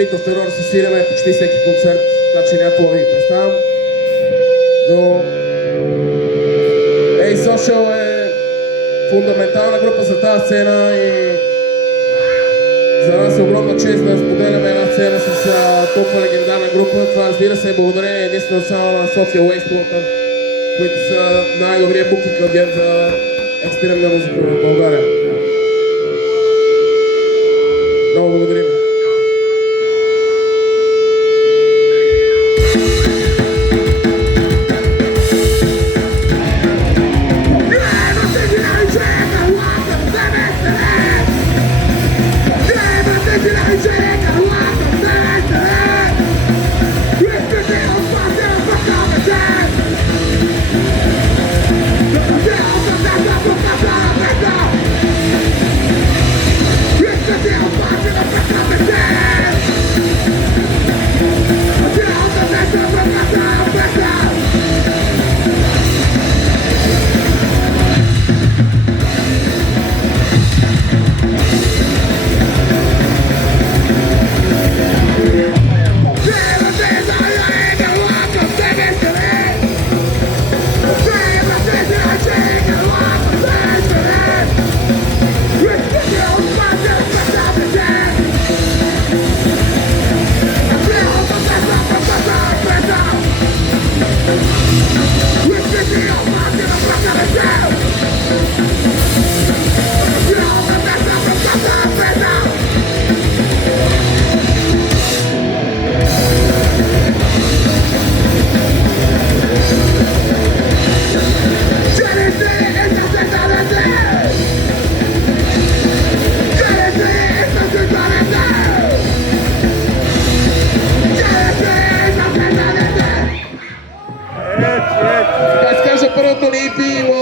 Битов терор си свириме почти всеки концерт, така че някакво ви ги представям. Но A-Social е фундаментална група за тази сцена и за нас е огромна чест да споделяме една сцена с толкова легендарна група. Това, разбира се, е благодарение единствено само на София Wastewater, които са най-добрият букинг агент за екстремна музика в България. Много благодарим.